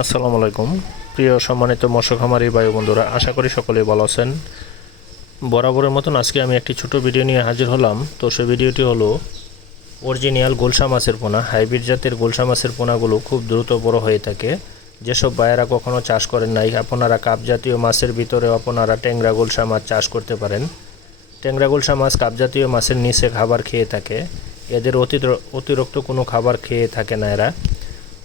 আসসালামু আলাইকুম প্রিয় সম্মানিত মৎস্য খামারি ভাই বন্ধুরা, আশা করি সকলেই ভালো আছেন। বরাবরের মতন আজকে আমি একটি ছোট ভিডিও নিয়ে হাজির হলাম। তো সেই ভিডিওটি হলো অরিজিনাল গোলসা মাছের পোনা। হাইব্রিড জাতের গোলসা মাছের পোনাগুলো খুব দ্রুত বড় হয়ে থাকে। যেসব ভাইয়েরা কখনো চাষ করেন নাই, আপনারা কাপ জাতীয় মাছের ভিতরে আপনারা ট্যাংরা গোলসা মাছ চাষ করতে পারেন। ট্যাংরা গোলসা মাছ কাপ জাতীয় মাছের নিচে খাবার খেয়ে থাকে। এদের অতিরিক্ত কোনো খাবার খেয়ে থাকে না। এরা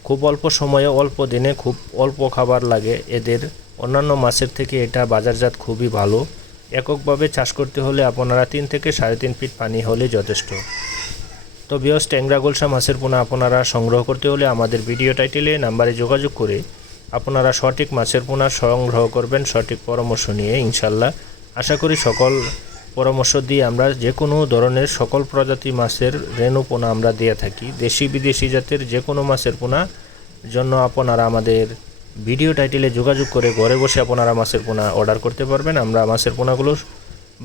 খুব অল্প সময়ে অল্প দিনে খুব অল্প খাবার লাগে এদের। অন্যান্য মাছের থেকে এটা বাজারজাত খুবই ভালো। এককভাবে চাষ করতে হলে আপনারা 3 থেকে 3.5 ফিট পানি হলে যথেষ্ট। তো বিয়স, ট্যাংরা গোলসা মাছের পোনা আপনারা সংগ্রহ করতে হলে আমাদের ভিডিও টাইটেলে নাম্বারে যোগাযোগ করে আপনারা সঠিক মাছের পোনা সংগ্রহ করবেন, সঠিক পরামর্শ নিয়ে। ইনশাল্লাহ আশা করি সকল পরামর্শ দিয়ে আমরা যে কোনো ধরনের সকল প্রজাতি মাছের রেণু পোনা আমরা দিয়ে থাকি। দেশি বিদেশি জাতের যে কোনো মাছের পোনা জন্য আপনারা আমাদের ভিডিও টাইটেলে যোগাযোগ করে ঘরে বসে আপনারা মাছের পোনা অর্ডার করতে পারবেন। আমরা মাছের পোনাগুলো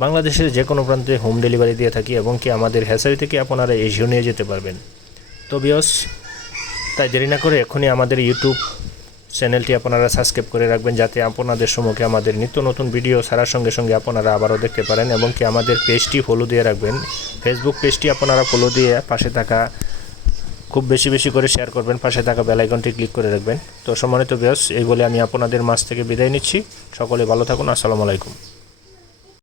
বাংলাদেশের যে কোনো প্রান্তে হোম ডেলিভারি দিয়ে থাকি এবং কি আমাদের হ্যাচারি থেকে আপনারা এসেও নিয়ে যেতে পারবেন। তো বিয়স, তাই দেরি না করে এখনই আমাদের ইউটিউব চ্যানেলটি আপনারা সাবস্ক্রাইব করে রাখবেন, যাতে আপনাদের সম্মুখে আমাদের নিত্য নতুন ভিডিও ছাড়ার সঙ্গে সঙ্গে আপনারা আবারও দেখতে পারেন। এবং কি আমাদের পেজটি ফলো দিয়ে রাখবেন, ফেসবুক পেজটি আপনারা ফলো দিয়ে পাশে থাকা খুব বেশি বেশি করে শেয়ার করবেন, পাশে থাকা বেল আইকনটি ক্লিক করে রাখবেন। তো সম্মানিত ভিউয়ার্স, এই বলে আমি আপনাদের মাছ থেকে বিদায় নিচ্ছি। সকলে ভালো থাকুন। আসসালামু আলাইকুম।